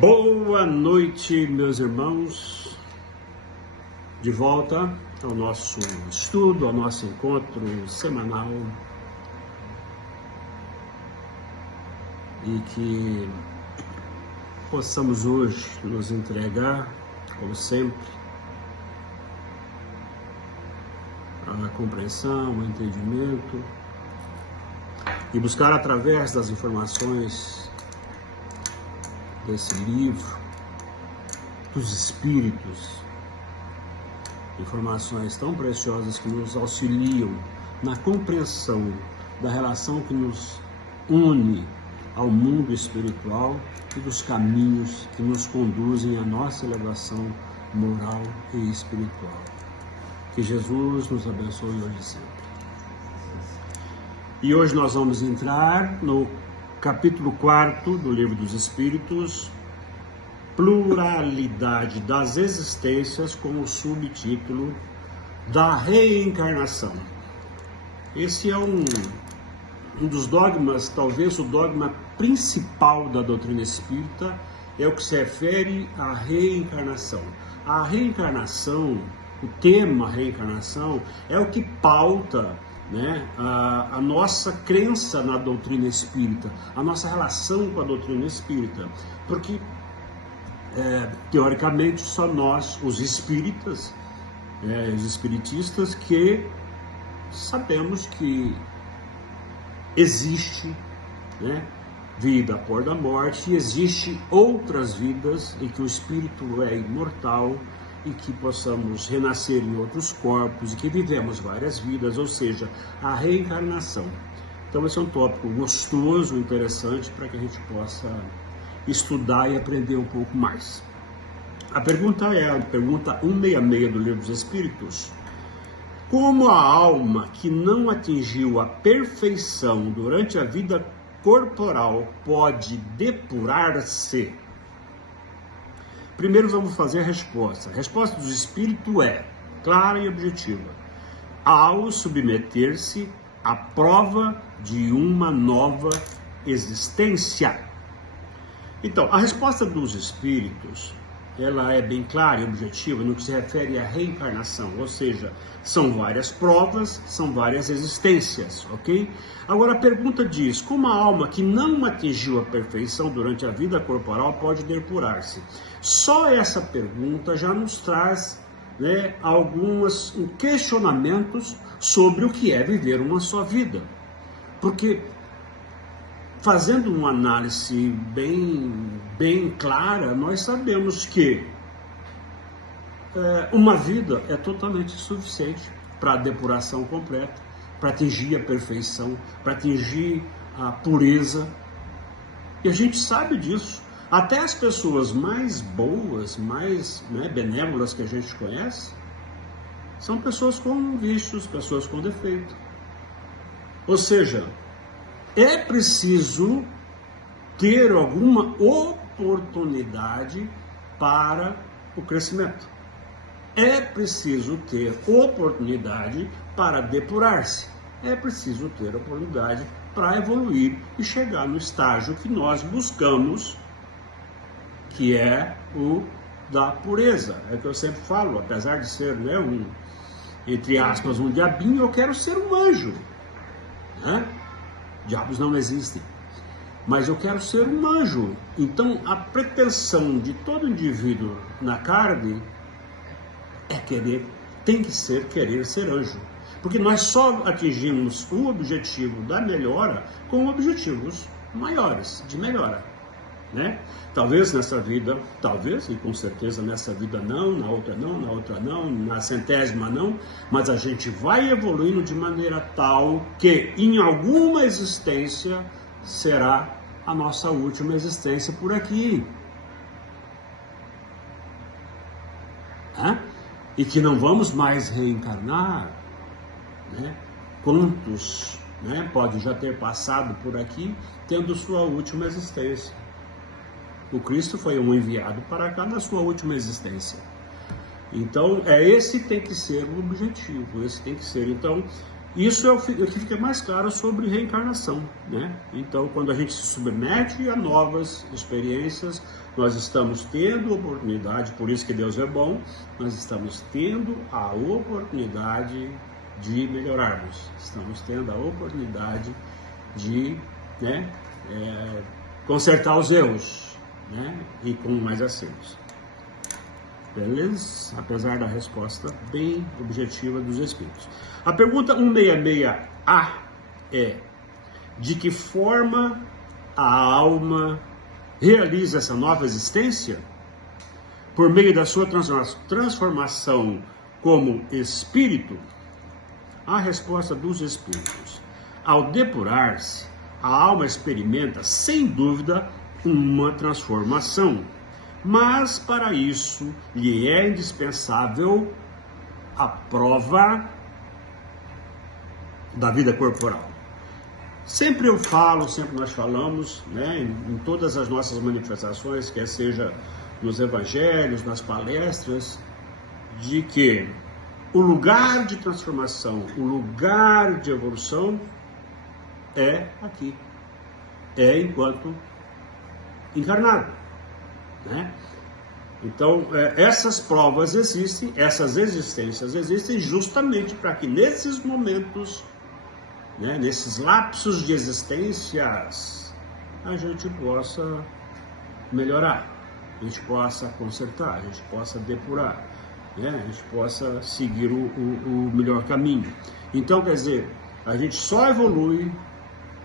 Boa noite, meus irmãos, de volta ao nosso estudo, ao nosso encontro semanal, e que possamos hoje nos entregar, como sempre, à compreensão, ao entendimento e buscar através das informações desse livro, dos Espíritos, informações tão preciosas que nos auxiliam na compreensão da relação que nos une ao mundo espiritual e dos caminhos que nos conduzem à nossa elevação moral e espiritual. Que Jesus nos abençoe hoje e sempre. E hoje nós vamos entrar no capítulo 4 do Livro dos Espíritos, Pluralidade das Existências, com o subtítulo da Reencarnação. Esse é um dos dogmas, talvez o dogma principal da doutrina espírita, é o que se refere à reencarnação. A reencarnação, o tema reencarnação, é o que pauta a nossa crença na doutrina espírita, a nossa relação com a doutrina espírita, porque teoricamente só nós, os espíritas, os espiritistas, que sabemos que existe vida após a morte, e existe outras vidas em que o espírito é imortal e que possamos renascer em outros corpos e que vivemos várias vidas, ou seja, a reencarnação. Então esse é um tópico gostoso, interessante, para que a gente possa estudar e aprender um pouco mais. A pergunta é a pergunta 166 do Livro dos Espíritos. Como a alma que não atingiu a perfeição durante a vida corporal pode depurar-se? Primeiro vamos fazer a resposta. A resposta do espírito é clara e objetiva. Ao submeter-se à prova de uma nova existência. Então, a resposta dos espíritos, ela é bem clara e objetiva no que se refere à reencarnação, ou seja, são várias provas, são várias existências, ok? Agora a pergunta diz, como a alma que não atingiu a perfeição durante a vida corporal pode depurar-se? Só essa pergunta já nos traz alguns questionamentos sobre o que é viver uma só vida, porque fazendo uma análise bem clara, nós sabemos que uma vida é totalmente suficiente para a depuração completa, para atingir a perfeição, para atingir a pureza. E a gente sabe disso. Até as pessoas mais boas, mais benévolas que a gente conhece, são pessoas com vícios, pessoas com defeito. Ou seja, é preciso ter alguma oportunidade para o crescimento. É preciso ter oportunidade para depurar-se. É preciso ter oportunidade para evoluir e chegar no estágio que nós buscamos, que é o da pureza. É o que eu sempre falo, apesar de ser entre aspas, um diabinho, eu quero ser um anjo. Diabos não existem, mas eu quero ser um anjo. Então a pretensão de todo indivíduo na carne tem que ser querer ser anjo, porque nós só atingimos o objetivo da melhora com objetivos maiores de melhora, Talvez nessa vida, talvez, e com certeza nessa vida não, na outra não, na centésima não, mas a gente vai evoluindo de maneira tal que em alguma existência será a nossa última existência por aqui. E que não vamos mais reencarnar, Quantos podem já ter passado por aqui tendo sua última existência? O Cristo foi um enviado para cá na sua última existência. Então, esse tem que ser o objetivo, esse tem que ser. Então, Isso é o que fica mais claro sobre reencarnação, né? Então, quando a gente se submete a novas experiências, nós estamos tendo oportunidade, por isso que Deus é bom, nós estamos tendo a oportunidade de melhorarmos, estamos tendo a oportunidade de, né, consertar os erros, né, e com mais acertos. Beleza? Apesar da resposta bem objetiva dos Espíritos. A pergunta 166A é: de que forma a alma realiza essa nova existência? Por meio da sua transformação como espírito? A resposta dos Espíritos: ao depurar-se, a alma experimenta, sem dúvida, uma transformação. Mas, para isso, lhe é indispensável a prova da vida corporal. Sempre eu falo, sempre nós falamos, né, em todas as nossas manifestações, quer seja nos evangelhos, nas palestras, de que o lugar de transformação, o lugar de evolução é aqui, é enquanto encarnado, né? Então, essas provas existem, essas existências existem justamente para que nesses momentos, né, nesses lapsos de existências, a gente possa melhorar, a gente possa consertar, a gente possa depurar, né, a gente possa seguir o melhor caminho. Então, quer dizer, a gente só evolui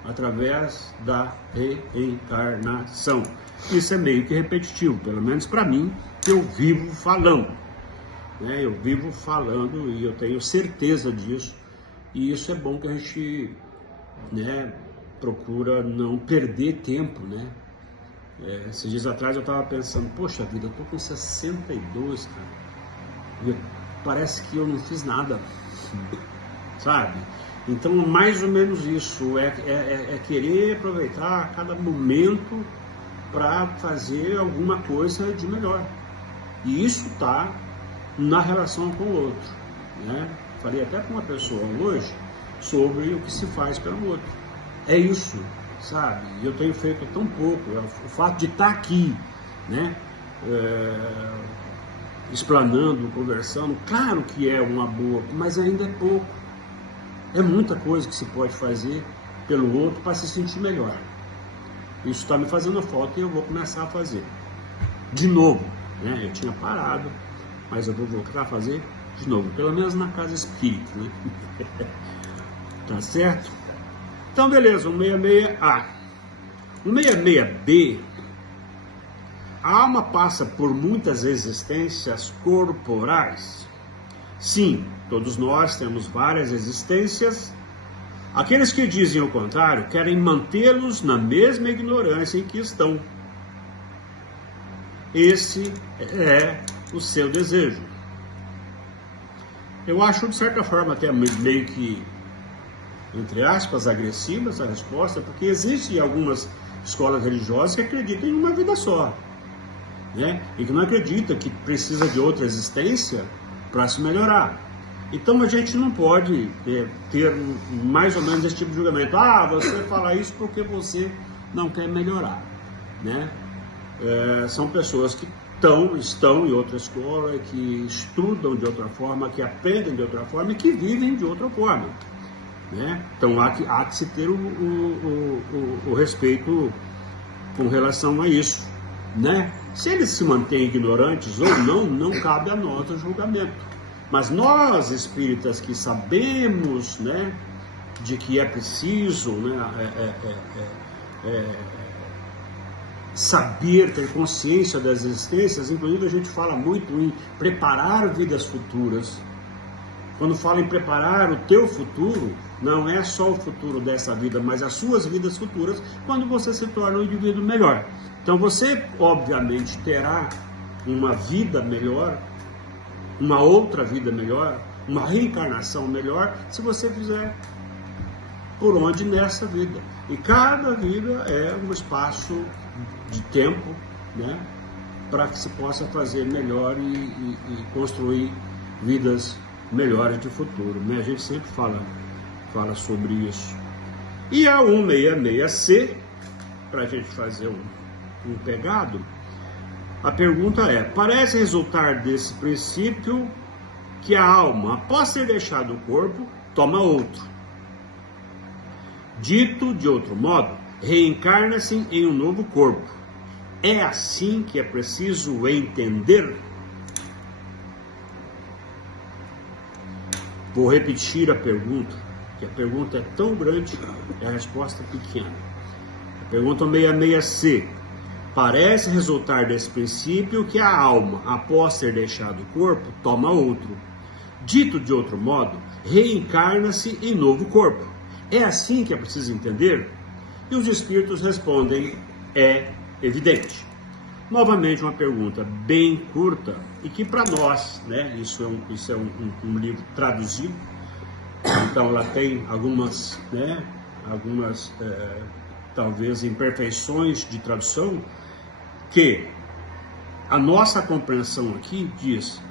através da reencarnação. Isso é meio que repetitivo, pelo menos para mim, que eu vivo falando, né? Eu vivo falando e eu tenho certeza disso, e isso é bom que a gente, né, procura não perder tempo, né? Esses dias atrás eu estava pensando, poxa vida, eu tô com 62, cara, parece que eu não fiz nada, sabe? Então, mais ou menos isso, é querer aproveitar cada momento para fazer alguma coisa de melhor. E isso está na relação com o outro, né? Falei até com uma pessoa hoje sobre o que se faz pelo outro. É isso, sabe? Eu tenho feito tão pouco, o fato de estar aqui, né? Explanando, conversando, claro que é uma boa, mas ainda é pouco. É muita coisa que se pode fazer pelo outro para se sentir melhor. Isso está me fazendo falta e eu vou começar a fazer. De novo, né? Eu tinha parado, mas eu vou voltar a fazer de novo. Pelo menos na casa espírita, né? Tá certo? Então, beleza, 166A. 166B. A alma passa por muitas existências corporais. Sim, todos nós temos várias existências. Aqueles que dizem o contrário querem mantê-los na mesma ignorância em que estão. Esse é o seu desejo. Eu acho, de certa forma, até meio que, entre aspas, agressiva essa resposta, porque existem algumas escolas religiosas que acreditam em uma vida só, né? E que não acreditam que precisa de outra existência para se melhorar. Então a gente não pode ter mais ou menos esse tipo de julgamento. Ah, você fala isso porque você não quer melhorar, né? São pessoas que estão em outra escola, que estudam de outra forma, que aprendem de outra forma e que vivem de outra forma, né? Então há que se ter o respeito com relação a isso, né? Se eles se mantêm ignorantes ou não cabe a nós o julgamento. Mas nós, espíritas, que sabemos, né, de que é preciso, né, saber, ter consciência das existências, inclusive a gente fala muito em preparar vidas futuras. Quando fala em preparar o teu futuro, não é só o futuro dessa vida, mas as suas vidas futuras, quando você se torna um indivíduo melhor. Então você, obviamente, terá uma vida melhor, uma outra vida melhor, uma reencarnação melhor, se você fizer por onde nessa vida. E cada vida é um espaço de tempo, né, para que se possa fazer melhor e construir vidas melhores de futuro, né? A gente sempre fala fala sobre isso. E a 166C, para a gente fazer um pegado, a pergunta é: parece resultar desse princípio que a alma, após ser deixado o corpo, toma outro. Dito de outro modo, reencarna-se em um novo corpo. É assim que é preciso entender? Vou repetir a pergunta, que a pergunta é tão grande e a resposta pequena. A pergunta 66C. Parece resultar desse princípio que a alma, após ter deixado o corpo, toma outro. Dito de outro modo, reencarna-se em novo corpo. É assim que é preciso entender? E os espíritos respondem: é evidente. Novamente uma pergunta bem curta e que para nós, né, isso é um livro traduzido, então ela tem algumas talvez imperfeições de tradução, que a nossa compreensão aqui diz: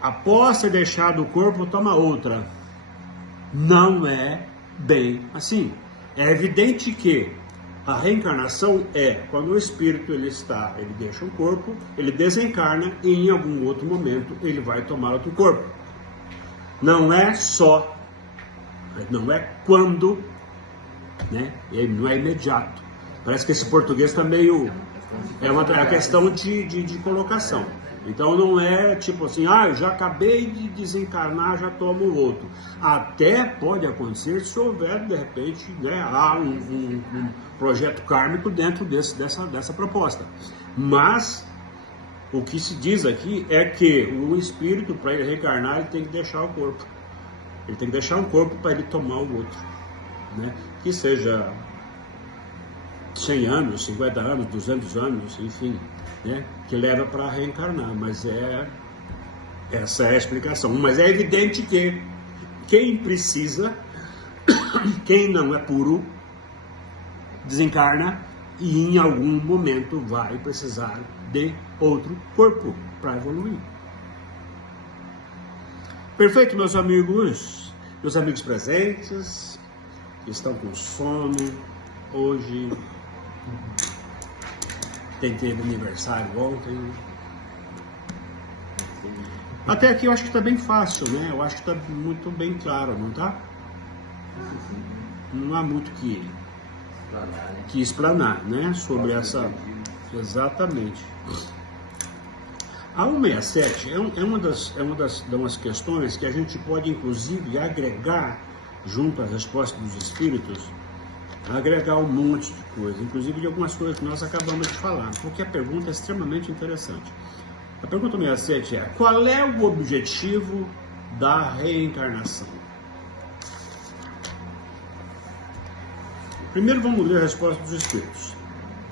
após ter deixado o corpo, toma outra. Não é bem assim. É evidente que a reencarnação é quando o espírito ele deixa o corpo, ele desencarna e em algum outro momento ele vai tomar outro corpo. Não é só, não é quando, né? Não é imediato. Parece que esse português está meio... É uma questão de colocação. Então não é tipo assim, eu já acabei de desencarnar, já tomo o outro. Até pode acontecer se houver, de repente, né, há um projeto kármico dentro dessa proposta. Mas o que se diz aqui é que o espírito, para ele reencarnar, ele tem que deixar o corpo. Ele tem que deixar um corpo para ele tomar o outro, né? Que seja 100 anos, 50 anos, 200 anos, enfim, né? Que leva para reencarnar. Mas essa é a explicação. Mas é evidente que quem precisa, quem não é puro, desencarna e em algum momento vai precisar de outro corpo para evoluir. Perfeito, meus amigos presentes, que estão com sono. Hoje teve aniversário ontem. Até aqui eu acho que está bem fácil, né? Eu acho que está muito bem claro, não tá? Não há muito que explanar, né? Sobre essa... Exatamente. A 167 é uma das questões que a gente pode, inclusive, agregar junto à resposta dos espíritos, agregar um monte de coisa, inclusive de algumas coisas que nós acabamos de falar, porque a pergunta é extremamente interessante. A pergunta 67 é: qual é o objetivo da reencarnação? Primeiro vamos ler a resposta dos espíritos.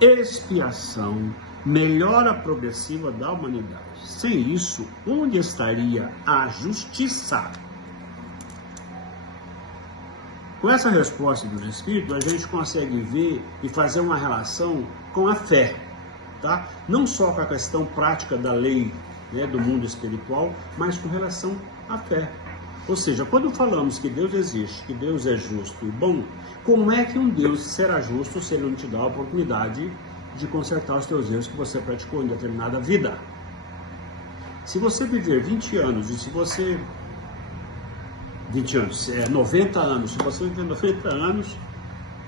Expiação, melhora progressiva da humanidade. Sem isso, onde estaria a justiça? Com essa resposta dos espíritos, a gente consegue ver e fazer uma relação com a fé, tá? Não só com a questão prática da lei, né, do mundo espiritual, mas com relação à fé. Ou seja, quando falamos que Deus existe, que Deus é justo e bom, como é que um Deus será justo se ele não te dá a oportunidade de consertar os teus erros que você praticou em determinada vida? Se você viver 20 anos e se você... 20 anos, 90 anos, se você viver 90 anos,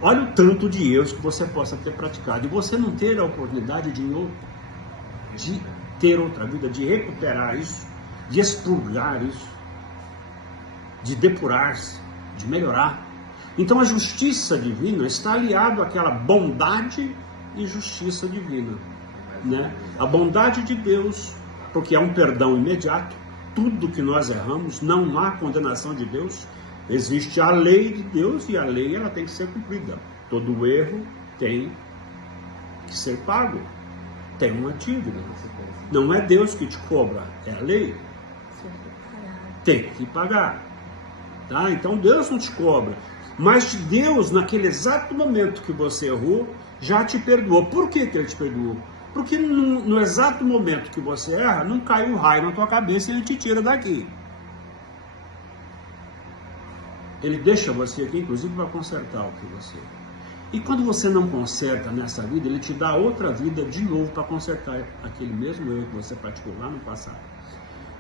olha o tanto de erros que você possa ter praticado e você não ter a oportunidade de ter outra vida, de recuperar isso, de expurgar isso, de depurar-se, de melhorar. Então a justiça divina está aliada àquela bondade e justiça divina, né? A bondade de Deus, porque é um perdão imediato, tudo que nós erramos, não há condenação de Deus, existe a lei de Deus e a lei ela tem que ser cumprida. Todo erro tem que ser pago, tem uma dívida. Não é Deus que te cobra, é a lei. Tem que pagar. Tá? Então Deus não te cobra, mas Deus, naquele exato momento que você errou, já te perdoou. Por que Ele te perdoou? Porque no exato momento que você erra, não cai um raio na tua cabeça e Ele te tira daqui. Ele deixa você aqui, inclusive, para consertar o que você... E quando você não conserta nessa vida, ele te dá outra vida de novo para consertar aquele mesmo erro que você praticou lá no passado.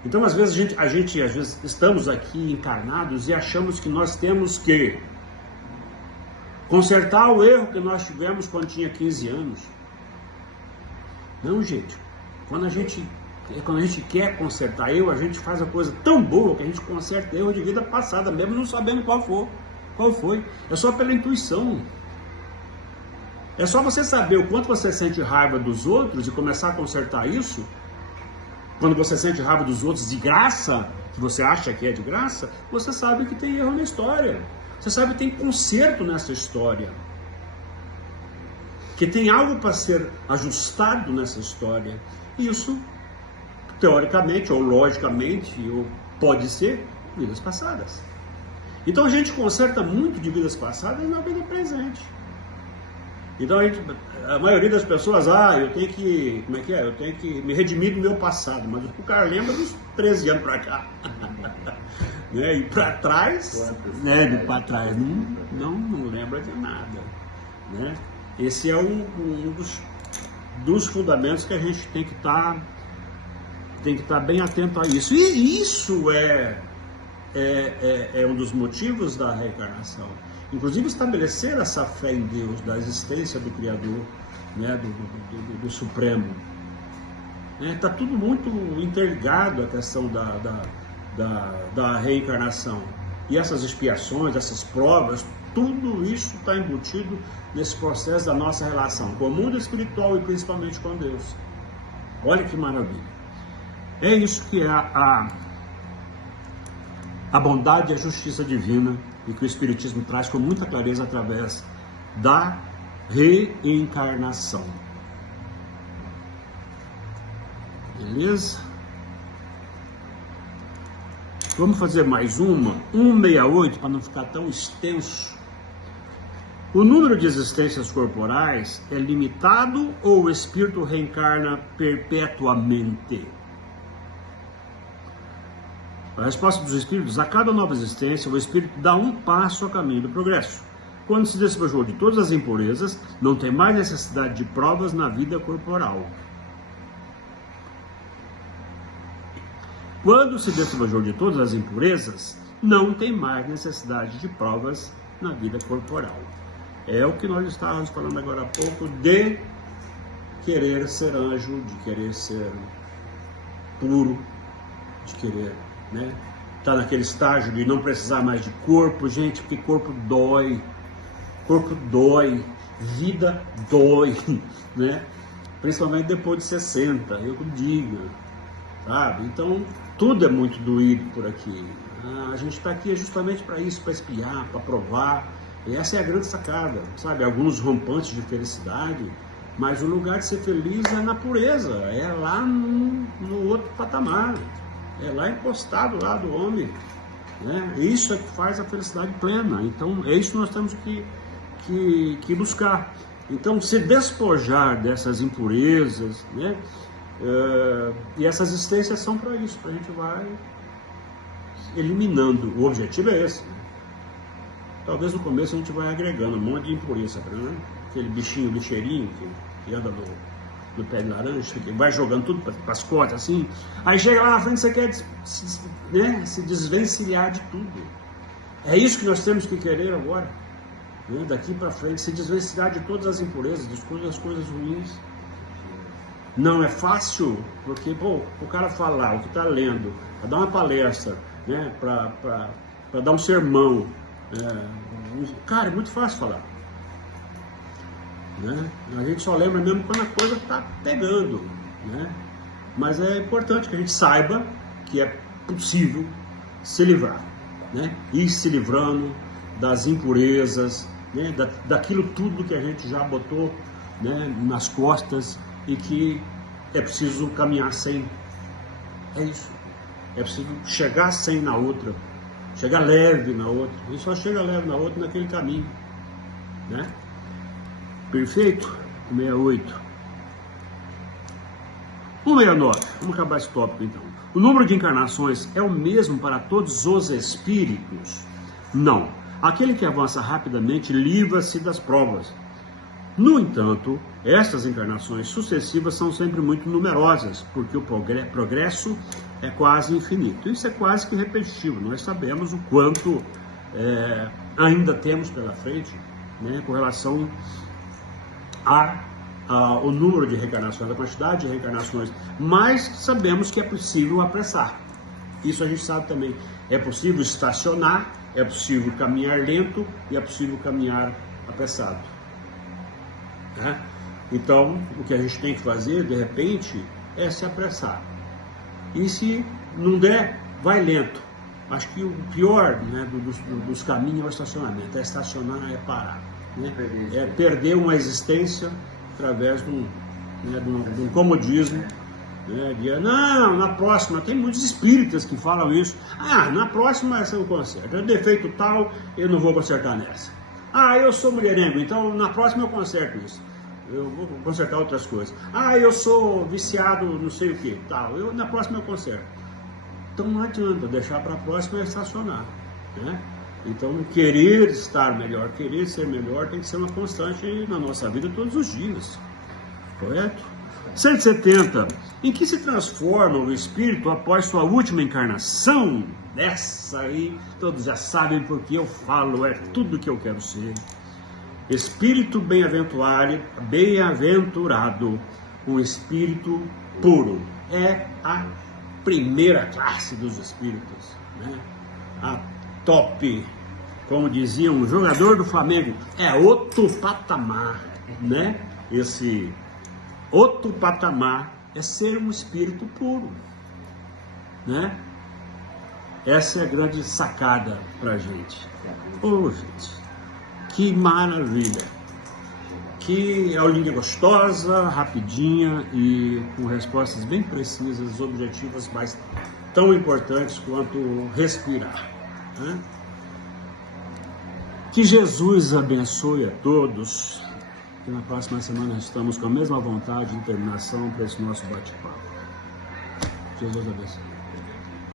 Então, às vezes, a gente estamos aqui encarnados e achamos que nós temos que consertar o erro que nós tivemos quando tinha 15 anos. Não, gente. Quando a gente quer consertar erro, a gente faz a coisa tão boa que a gente conserta erro de vida passada, mesmo não sabendo qual foi. É só pela intuição. É só você saber o quanto você sente raiva dos outros e começar a consertar isso. Quando você sente raiva dos outros de graça, que você acha que é de graça, você sabe que tem erro na história. Você sabe que tem conserto nessa história. Que tem algo para ser ajustado nessa história. E isso, teoricamente, ou logicamente, ou pode ser vidas passadas. Então a gente conserta muito de vidas passadas na vida presente. Então a maioria das pessoas, eu tenho que, eu tenho que me redimir do meu passado, mas o cara lembra dos 13 anos para cá. Né? E para trás, para trás não lembra de nada. Né? Esse é um dos fundamentos que a gente tem que estar bem atento a isso. E isso é um dos motivos da reencarnação. Inclusive estabelecer essa fé em Deus, da existência do Criador, né, do Supremo. Está tudo muito interligado a questão da reencarnação. E essas expiações, essas provas, tudo isso está embutido nesse processo da nossa relação com o mundo espiritual e principalmente com Deus. Olha que maravilha. É isso que é a bondade e a justiça divina e que o Espiritismo traz com muita clareza através da reencarnação. Beleza? Vamos fazer mais uma, 168, para não ficar tão extenso. O número de existências corporais é limitado ou o espírito reencarna perpetuamente? A resposta dos espíritos: a cada nova existência, o espírito dá um passo a caminho do progresso. Quando se despojou de todas as impurezas, não tem mais necessidade de provas na vida corporal. Quando se despojou de todas as impurezas, não tem mais necessidade de provas na vida corporal. É o que nós estávamos falando agora há pouco de querer ser anjo, de querer ser puro, de querer... né? Tá naquele estágio de não precisar mais de corpo, gente, porque corpo dói, vida dói, né? Principalmente depois de 60, eu digo, sabe? Então tudo é muito doído por aqui. A gente está aqui justamente para isso, para espiar, para provar. E essa é a grande sacada, sabe? Alguns rompantes de felicidade, mas o lugar de ser feliz é na pureza, é lá no outro patamar. É lá encostado lá do homem, né? Isso é que faz a felicidade plena. Então é isso que nós temos que buscar. Então se despojar dessas impurezas, né? E essas existências são para isso, para a gente vai eliminando. O objetivo é esse, né? Talvez no começo a gente vai agregando um monte de impureza, né? Aquele bicheirinho que anda no pé de laranja, que vai jogando tudo para as costas assim, aí chega lá na frente, você quer se desvencilhar de tudo. É isso que nós temos que querer agora, né? Daqui para frente, se desvencilhar de todas as impurezas, de todas as coisas ruins. Não é fácil, porque o cara falar o que está lendo, para dar uma palestra, né? para dar um sermão, cara, é muito fácil falar. Né? A gente só lembra mesmo quando a coisa está pegando, né? Mas é importante que a gente saiba que é possível se livrar, né? Ir se livrando das impurezas, né? Daquilo tudo que a gente já botou, né? Nas costas e que é preciso caminhar sem. É isso. É preciso chegar sem na outra, chegar leve na outra. A gente só chega leve na outra naquele caminho, né? Perfeito? 68. 169. Vamos acabar esse tópico então. O número de encarnações é o mesmo para todos os espíritos. Não. Aquele que avança rapidamente livra-se das provas. No entanto, estas encarnações sucessivas são sempre muito numerosas, porque o progresso é quase infinito. Isso é quase que repetitivo. Nós sabemos o quanto ainda temos pela frente, né, com relação ao número de reencarnações, a quantidade de reencarnações, mas sabemos que é possível apressar. Isso a gente sabe também. É possível estacionar, é possível caminhar lento e é possível caminhar apressado. Né? Então, o que a gente tem que fazer, de repente, é se apressar. E se não der, vai lento. Acho que o pior, né, dos caminhos é o estacionamento. É estacionar, é parar. Né? É perder uma existência através de um comodismo. Né? Não, na próxima, tem muitos espíritas que falam isso. Na próxima essa eu conserto. É defeito tal, eu não vou consertar nessa. Eu sou mulherengo, então na próxima eu conserto isso. Eu vou consertar outras coisas. Eu sou viciado, não sei o que, tal. Na próxima eu conserto. Então não adianta, deixar para a próxima é estacionar. Né? Então querer estar melhor, querer ser melhor tem que ser uma constante na nossa vida todos os dias. Correto? 170. Em que se transforma o espírito após sua última encarnação? Essa aí, todos já sabem porque eu falo, é tudo que eu quero ser. Espírito bem-aventurado, um espírito puro. É a primeira classe dos espíritos, né? A top, como dizia um jogador do Flamengo, é outro patamar, né? Esse outro patamar é ser um espírito puro, né? Essa é a grande sacada pra gente. Gente, que maravilha! Que aulinha gostosa, rapidinha e com respostas bem precisas, objetivas, mas tão importantes quanto respirar. Né? Que Jesus abençoe a todos. E na próxima semana estamos com a mesma vontade e determinação para esse nosso bate-papo. Jesus abençoe.